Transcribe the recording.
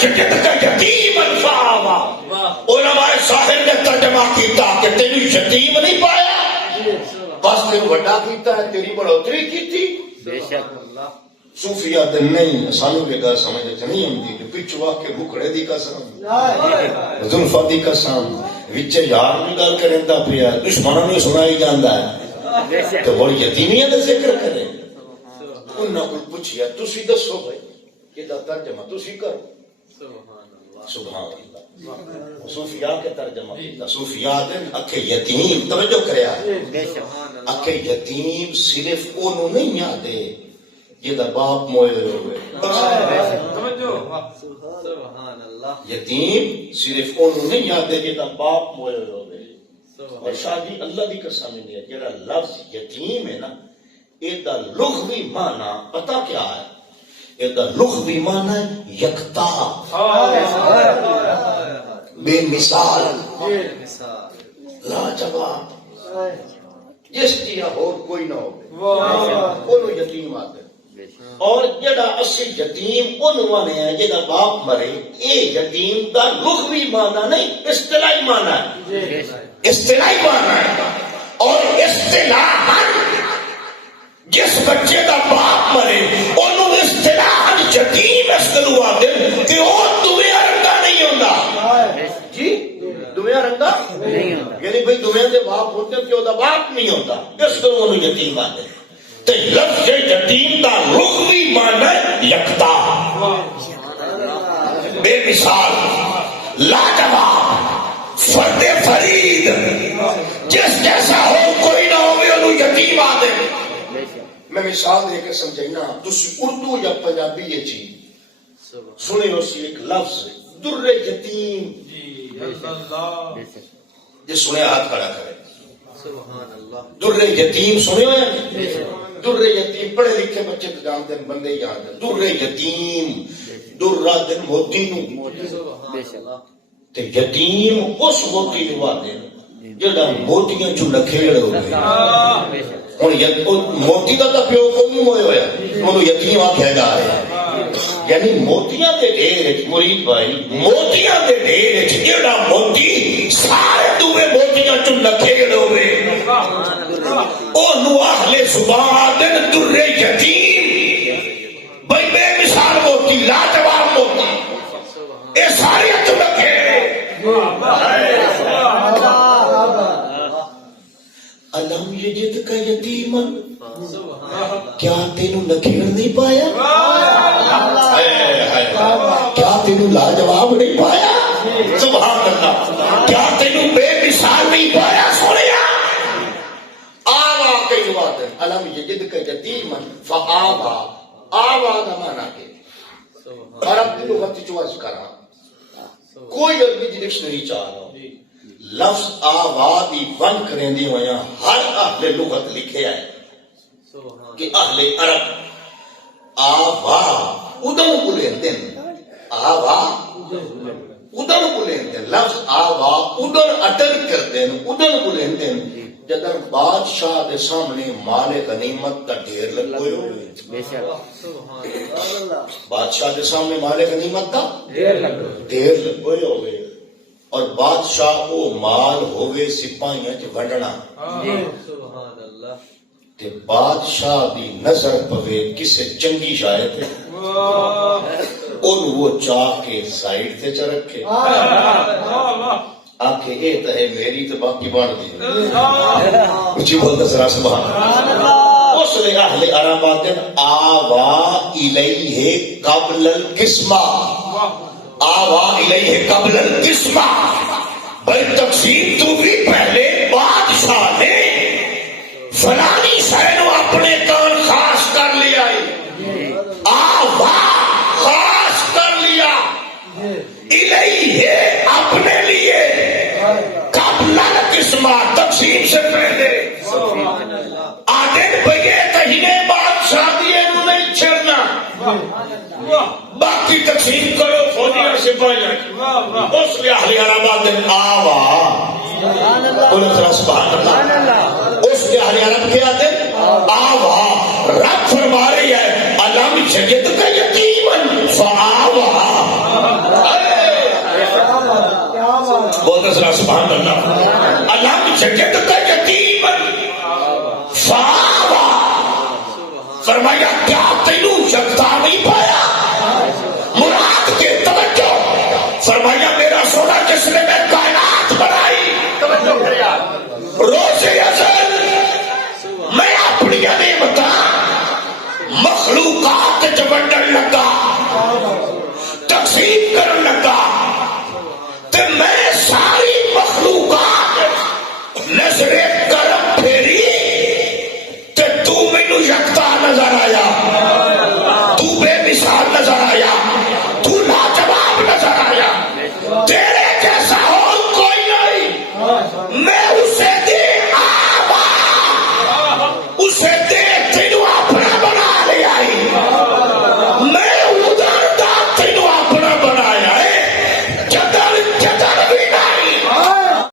جد کا یتیم فآوا. علماء صاحب نے ترجمہ کیتا کہ تینوں یتیم نہیں پایا بس تینوں وڈا کیتا ہے, تیری بڑھوتری کی. بے شک صوفیہ تے نہیں سانو یہ گل سمجھ نہیں آتی کہ پچھو آ کے بکڑے دی قسم زلفا دی قسم وچ یار بھی گل کریندا پیا دشمنوں نے سنائی جاندا ہے تو وہ یتیمیاں دا ذکر کرے. انہاں کو پوچھیا تسی دسو بھائی کہ دا ترجمہ تسی کرو. سبحان اللہ. صوفیاء کے ترجمہ کیتا. صوفیاء دے اکھے یتیم توجہ کریا اکھے یتیم صرف اونوں نہیں آدے جدا باپ موئے ہوئے. یتیم صرف انہوں نہیں یادے جدا باپ موئے ہوئے. اور شادی اللہ دی قسم نہیں ہے جڑا لفظ یتیم ہے نا ایدہ لغوی معنی پتہ کیا ہے؟ ایدہ لغوی معنی ہے یکتا بے مثال لاجواب جس دیا اور کوئی نہ ہو انہوں یتیم آتے. اور جڑا اسی یتیم عنوان ہے جڑا باپ مرے اے یتیم دا لغوی معنی نہیں اصطلاحی معنی ہے. اصطلاحی معنی ہے. اور اصطلاحاً جس بچے دا باپ مرے انہوں اصطلاحاً یتیم اس گلو آتے کہ وہ دنیا رنگا نہیں ہوندا. جی دنیا رنگا یعنی بھئی دنیا دے باپ ہوتے کہ وہ دا باپ نہیں ہوتا اس گلو انہوں یتیم آتے. لفظ یتیم دا لغوی معنی یکتا بے مثال لاجواب فرد فرید جس جیسا ہو کوئی نہ ہو انہوں یتیم آدھے. میں مثال دے کے سمجھائینا تسی اردو یا پنجابی یہ چیز سنے ہو سی ایک لفظ در یتیم جس سنے ہاتھ کھڑا کرے. در یتیم سنے ہوئے در یتیم پڑھے لکھے بچے تو جانتے ہیں بندے جانتے ہیں. در یتیم در دن موتی نو تے یتیم اس موتی نو آتے ہیں جڑا موتیاں چو لکھیڑ ہو گئے. موتی کا تو پیو کو نہیں ہوئے ہویا انہوں یتیم آکھیا جا رہے ہیں. یعنی موتیاں دے ڈھیر مرید بھائی موتیاں دے ڈھیر جڑا موتی سارے دوے موتیاں چو لکھیڑ ہو گئے اونو اہل زبان دن در یتیم بھائی بے مثال موتی لاجواب موتی اے سارے تو لکھے. علم یجد کا یتیمن کیا تینوں لکھیڑ نہیں پایا؟ کیا تینوں لاجواب نہیں پایا؟ سبحان اللہ. کیا تینوں بے مثال نہیں پایا؟ سنیا آوا کئی بات ہے. علم یجد کا یتیمن فآوا آوا دا مانا کہ عرب کی لغت چواز کرا کوئی عربی کی ڈکشنری چاہتا لفظ آوا دی ون کریں دی ہویا ہر اہل لغت لکھے آئے کہ اہل عرب آوا ادم بلین دن آوا ادن بلین دن لفظ آوا ادن اٹل کر دن ادن بلین دن جدر بادشاہ دے سامنے مال غنیمت کا ڈھیر لگوئے ہوئے. بادشاہ دے سامنے مال غنیمت کا ڈھیر لگوئے ہوئے اور بادشاہ وہ مال ہوئے سپاہیاں چ ونڈنا تے بادشاہ دی نظر پوے کسے چنگی شاید ان وہ چاہ کے سائیڈ تے چ رکھے آکھے اے تے ہے میری تے باقی بان دی اچھی بولتا سرا سبحان اس لئے اہل عرب آتے آوا الیہ قبل القسمہ آوا الیہ قبل القسمہ بھائی تقسیم تو بھی پہلے بادشاہ نے فلانی شہنو اپنے کان خاص کر لیا آوا خاص کر لیا الیہ اپنے لیے قبل القسمہ تقسیم سے پہلے آدھے بھئیے تہینے بادشاہ دیے انہوں نہیں چھڑنا باقی تقسیم کرو فوجیاں سپاہیاں اس لئے اہل عرب آدھے آوا انہوں نے سبحان اللہ اس لئے اہل عرب کیا آدھے آوا رب فرما رہی ہے علم شجد کا یتیمن فآوا بولتے ذرا سبحان اللہ. علم سجدت یتیما فآویٰ. فرمایا کیا تینوں یکتا نہیں پایا؟ مراد کے توجہ. فرمایا میرا سونا جس نے میں کائنات بنائی روز ازل میں اپنی نعمتاں مخلوقات چ ونڈن لگا.